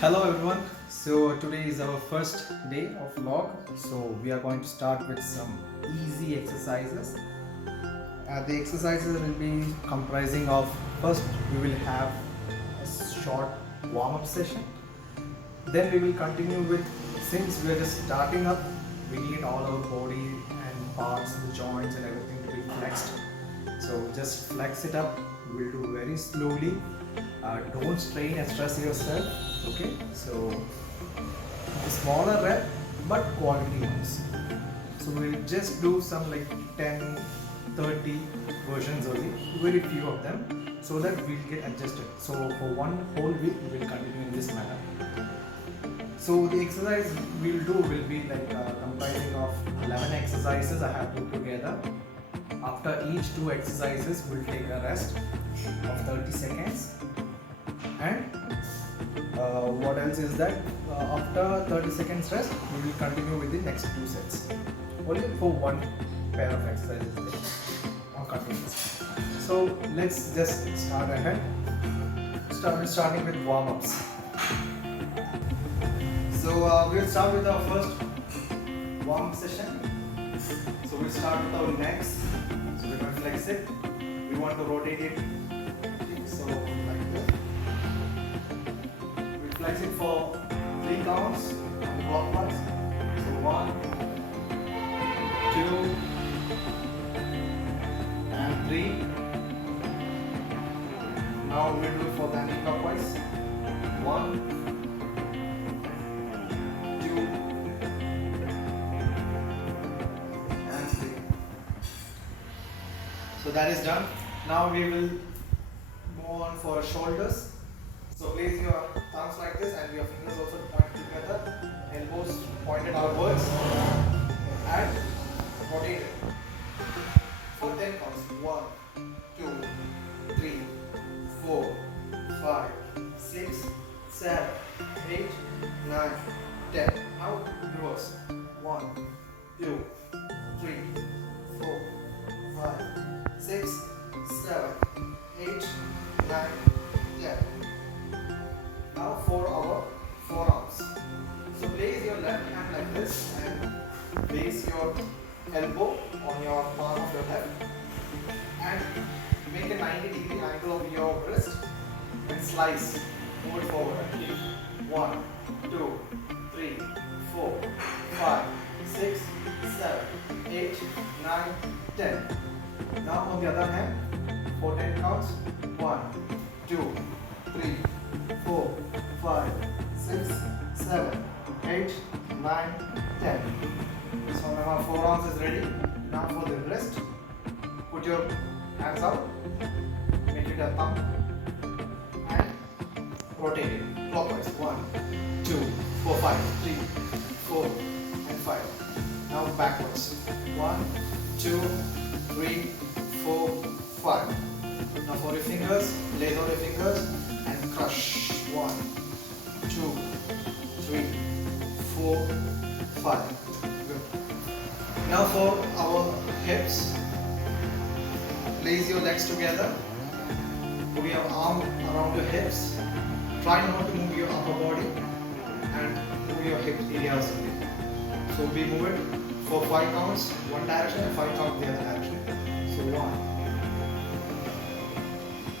Hello everyone. So today is our first day of vlog. So we are going to start with some easy exercises. The exercises will be comprising of first we will have a short warm-up session. Then we will continue with, since we are just starting up, we need all our body and parts, the joints and everything to be flexed. So just flex it up. We will do very slowly. Don't strain and stress yourself. Okay, so the smaller rep but quality ones. So we'll just do some like 10, 30 versions only, very few of them, so that we'll get adjusted. So for one whole week we will continue in this manner. So the exercise we'll do will be like comprising of 11 exercises I have put together. After each two exercises we'll take a rest of 30 seconds, and what else is that after 30 seconds rest we will continue with the next two sets only for one pair of exercises on continuous. So let's just start ahead. Starting with warm-ups. So we'll start with our first warm-up session. So we'll start with our necks. So we're going to flex it. We want to rotate it. So like this. We'll flex it for 3 counts on the clockwise. So 1, 2, and 3. Now we'll do it for the anti-clockwise. 1, 2, and 3. So that is done. Now we will move on for shoulders. So place your thumbs like this and your fingers also pointed together, elbows pointed outwards, and rotate it for 10 counts. 1, 2, 3, 4, 5, 6, 7, 8, 9, 10. Now reverse. 1, 2, 3, 4, 5, 6, 7, 8, 9, 10. Now for our forearms. So place your left hand like this and place your elbow on your palm of your left and make a 90-degree angle of your wrist and slice. Move it forward. 1, 2, 3, 4, 5, 6, 7, 8, 9, 10. Now on the other hand, for 10 counts. 1, 2, 3, 4, 5, 6, 7, 8, 9, 10. So now our forearms is ready. Now for the wrist, put your hands out, make it a thumb, and rotate it clockwise. 1, 2, 4, 5, 3, 4, and 5. Now backwards. 1, 2, 3, 4, 5. Now for your fingers, lay down your fingers and crush. 1, 2, 3, 4, 5. Good. Now for our hips, place your legs together. Put your arm around your hips. Try not to move your upper body and move your hip areas only. So we move it for 5 counts one direction and 5 counts the other direction. So 1,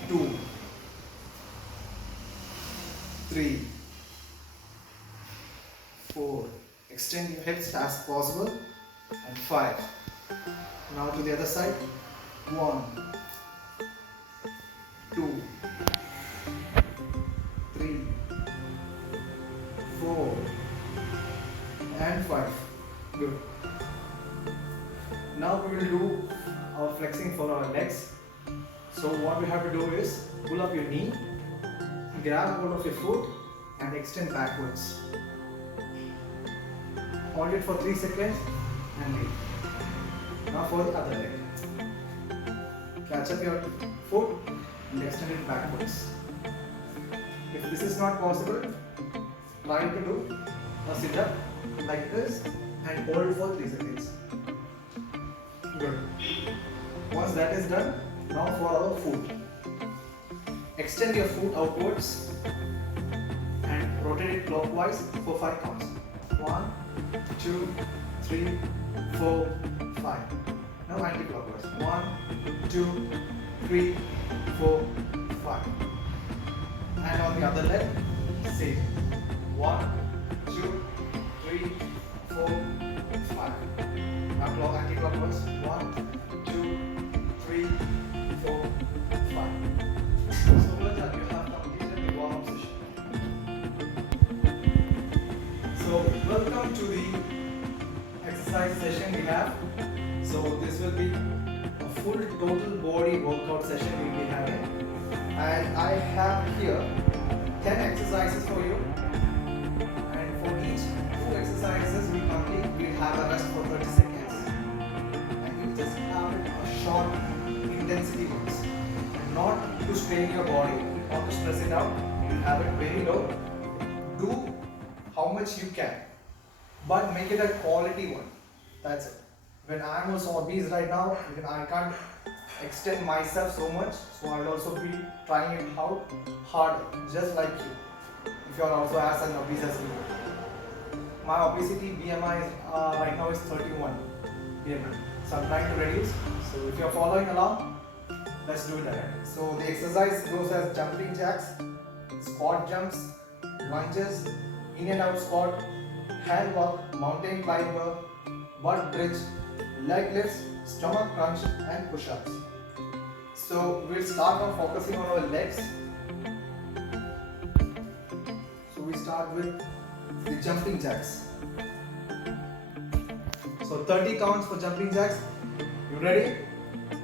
2, 3, 4. Extend your hips as possible. And 5. Now to the other side. 1, 2, 3, 4, and 5. Good. Now we will do our flexing for our legs. So what we have to do is pull up your knee, grab hold of your foot and extend backwards. Hold it for 3 seconds and leave. Now for the other leg. Catch up your foot and extend it backwards. If this is not possible, try to do a sit up like this and hold for 3 seconds. Good. Once that is done, now for our foot. Extend your foot outwards and rotate rotate it clockwise for 5 counts. 1, 2, 3, 4, 5. Now anti-clockwise. 1, 2, 3, 4, 5. And on the other leg, same. 1, 2, 3, 4, 5. Now anti-clockwise. 1, 2, 3, 4, 5. So with that, you have completed the warm-up session. So welcome to the exercise session we have. So this will be a full total body workout session we will be having. And I have here 10 exercises for you. And for each 2 exercises we complete, we have a rest for 30 seconds. And you just have a short intensity ones. And not to strain your body, not to stress it out. You have it very low. Do how much you can, but make it a quality one. That's it. When I'm also obese right now, I can't extend myself so much, so I will also be trying it out harder, just like you. If you are also as an obese as me. My obesity BMI is, right now is 31 BMI. So I'm trying to reduce. So if you're following along, let's do that. So the exercise goes as jumping jacks, squat jumps, lunges, in and out squat, hand walk, mountain climber, butt bridge, leg lifts, stomach crunch and push-ups. So we'll start off focusing on our legs. So we start with the jumping jacks. So 30 counts for jumping jacks. You ready?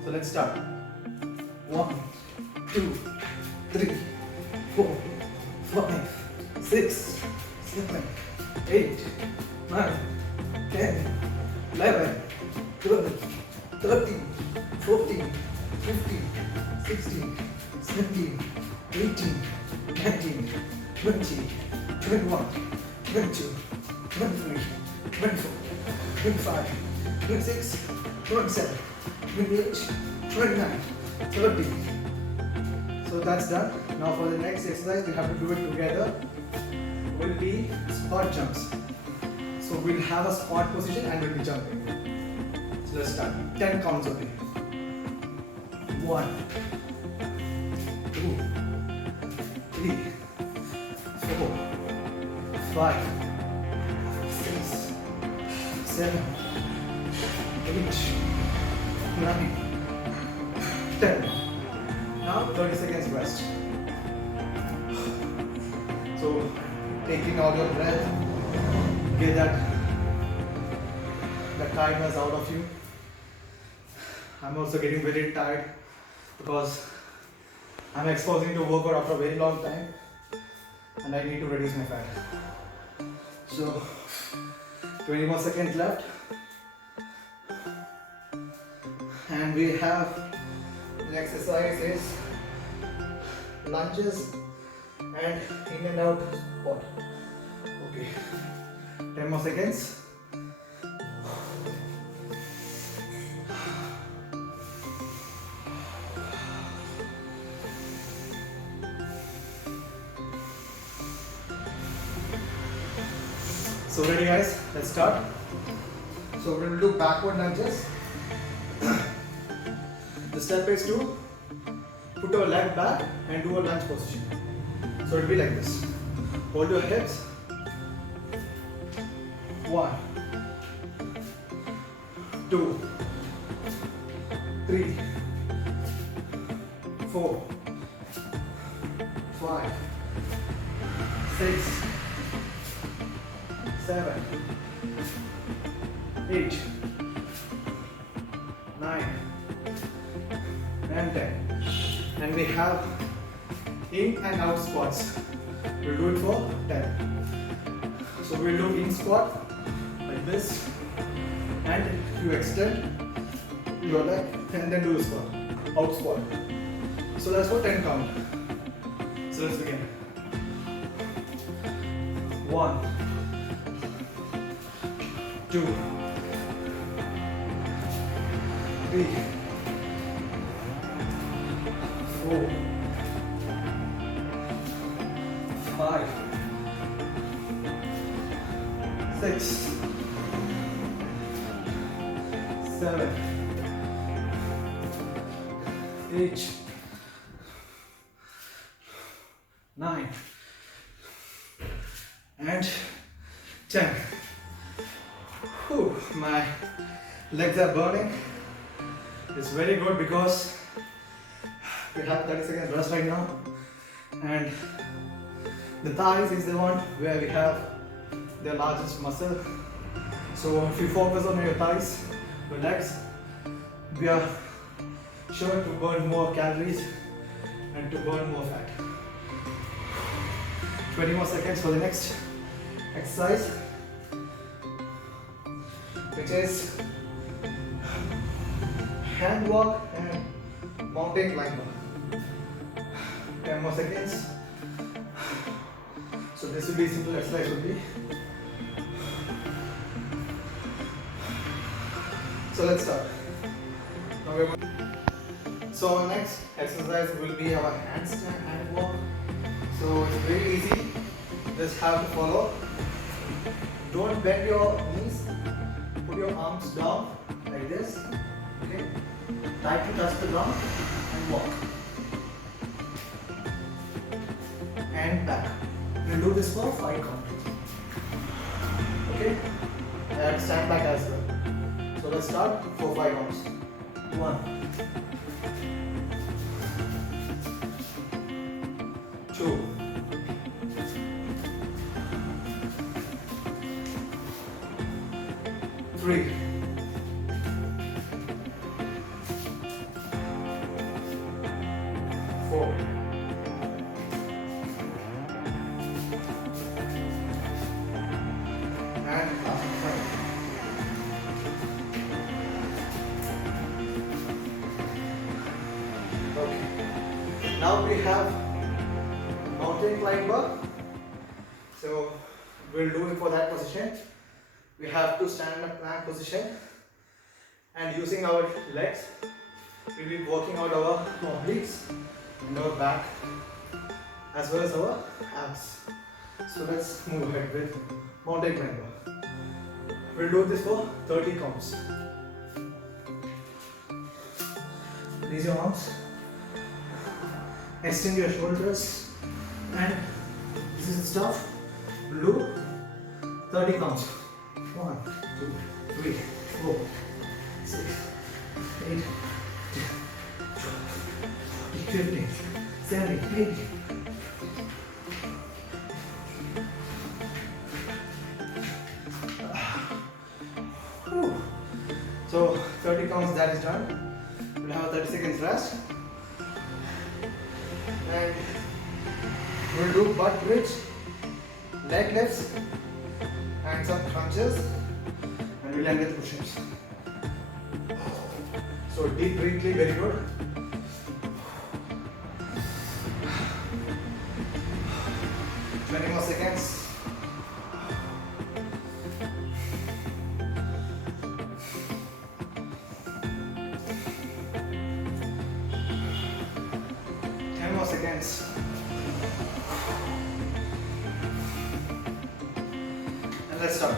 So let's start. 1, 2, 3, 4, 5, 6, 7, 8, 9, 10, 11, 12, 13, 14, 15, 16, 17, 18, 19, 20, 21, 22, 23, 24, 25, 26, 27, 28, 29, 30. So that's done. Now for the next exercise, we have to do it together. Will be squat jumps. So we'll have a squat position and we'll be jumping. So let's start. 10 counts only. 1, 2, 3, 4, 5, 6, 7, 8, 9, 10. Now 30 seconds rest. So taking all your breath, get that tiredness out of you. I'm also getting very tired because I'm exposing to workout after a very long time and I need to reduce my fat. So 20 more seconds left and we have the exercise is lunges and in and out squat. Okay, 10 more seconds. So ready guys, let's start. So we will do backward lunges. The step is to put your leg back and do a lunge position. So it will be like this. Hold your hips. 1, 2, 3, 4, 5, 6, 7, 8, 9, and 10. And we have in and out squats. We'll do it for 10. So we'll do in squat like this, and you extend your leg and then do the squat, out squat. So that's for 10 count. So let's begin. 1, 2, 3, 4, 5, 6, 7, 8, 9, and 10. Whew, my legs are burning. It's very good because we have 30 seconds rest right now, and the thighs is the one where we have the largest muscle. So if you focus on your thighs, your legs, we are sure to burn more calories and to burn more fat. 20 more seconds for the next exercise, which is hand walk and mountain climber. 10 more seconds. So this will be simple exercise will be. So let's start. Now we're going. So our next exercise will be our handstand hand walk. So it's very easy. Just have to follow. Don't bend your knees. Put your arms down like this. Okay. Try to touch the ground and walk. And back. We'll do this for 5 counts. Okay? And stand back as well. So let's start for 5 counts. 1, 2, 3, 4, 5. Okay. Now we have mountain climber. So we'll do it for that position. We have to stand in a plank position, and using our legs, we'll be working out our obliques and our back as well as our abs. So let's move ahead with mountain climber. We'll do this for 30 counts. Raise your arms, extend your shoulders, and this is stuff. We'll do 30 counts. 1, 2, 3, 4, 6, 8, 10, 12, 15, 17, 18. So 30 counts, that is done. We'll have 30 seconds rest. And we'll do butt bridge, leg lifts, and some crunches, and we'll end with push-ups. So deep breathing, very good. Twenty more seconds. Seconds. And let's start.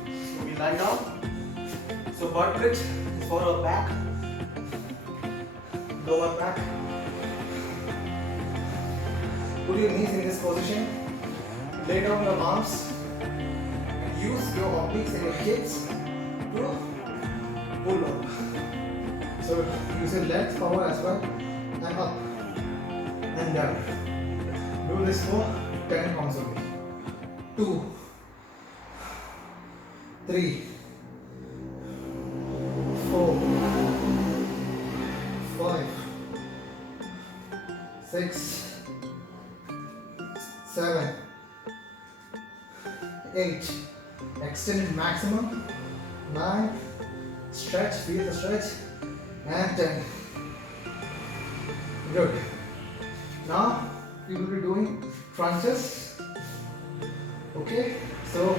So we lie down. So butt bridge is for our back, lower back. Put your knees in this position. Lay down your arms and use your obliques and your hips to pull up. So use your legs power as well, and up and down. Do this for 10 counts only. 2, 3, 4, 5, 6, 7, 8. Extend it maximum. 9. Stretch, feel the stretch. And 10. Good. Now we will be doing crunches. Okay. So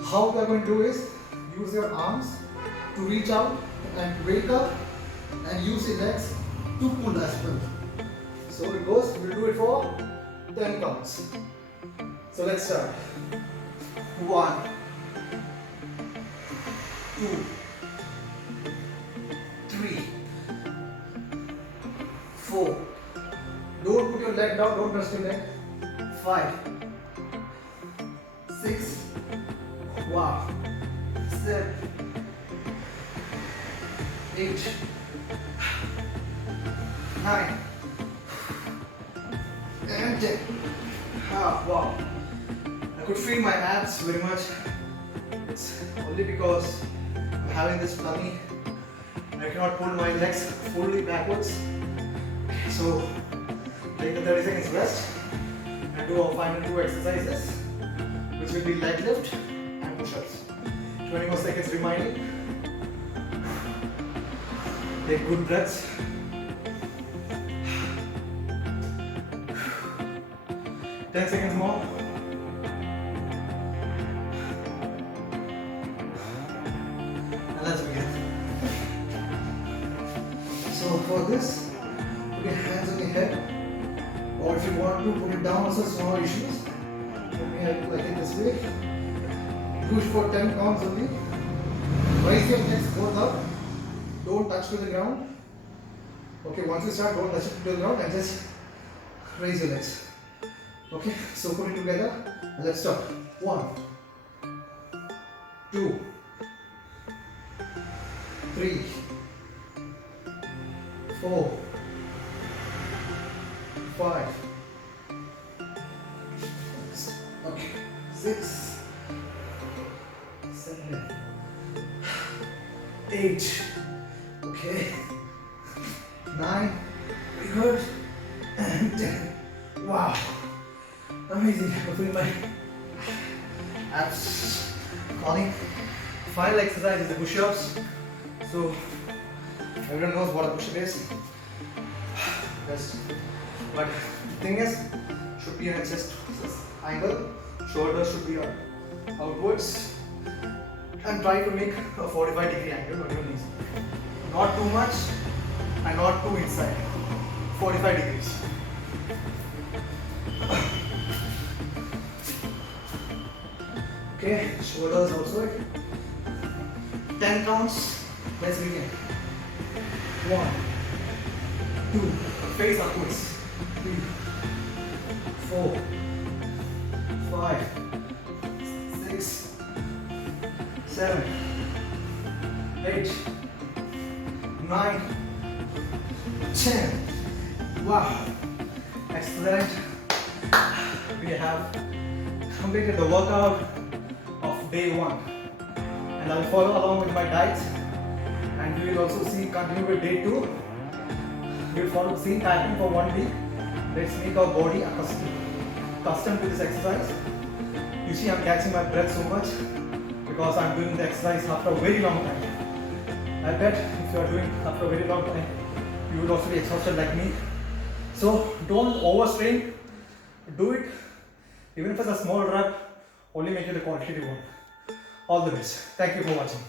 how we are going to do is use your arms to reach out and wake up, and use your legs to pull as well. So it goes. We'll do it for 10 counts. So let's start. 1, 2, 3, 4. Don't put your leg down, don't rest your leg. 5, 6, wow, 7, 8, 9, and 10. Ah, wow. I could feel my abs very much. It's only because I'm having this tummy. I cannot pull my legs fully backwards. So take a 30 seconds rest and do our final 2 exercises, which will be leg lift and push-ups. 20 more seconds remaining. Take good breaths. 10 seconds more. And let's begin. So for this, put your hands on your head. Or if you want to put it down, also small issues. Let me help you like it this way. Push for 10 counts only. Raise your legs both up. Don't touch to the ground. Okay, once you start, don't touch it to the ground and just raise your legs. Okay, so put it together and let's start. 1, 2, 3, 4, 5, okay, 6, 7, 8, okay, 9, very good, and 10. Wow, amazing. I feel my abs calling. Final exercise is the push-ups. So everyone knows what a push-up is. Yes. But the thing is, should be in a chest angle, shoulders should be outwards, and try to make a 45-degree angle on your knees. Not too much and not too inside. 45 degrees. Okay, shoulders also. 10 counts. Let's begin. 1, 2, face upwards. 3, 4, 5, 6, 7, 8, 9, 10. Wow, excellent. We have completed the workout of day 1, and I'll follow along with my diet, and we will also continue with day 2. We will follow the same pattern for 1 week. Let's make our body accustomed to this exercise. You see, I'm catching my breath so much because I'm doing the exercise after a very long time. I bet if you are doing after a very long time, you will also be exhausted like me. So don't overstrain. Do it, even if it's a small rep. Only make it the quantity you want. All the best. Thank you for watching.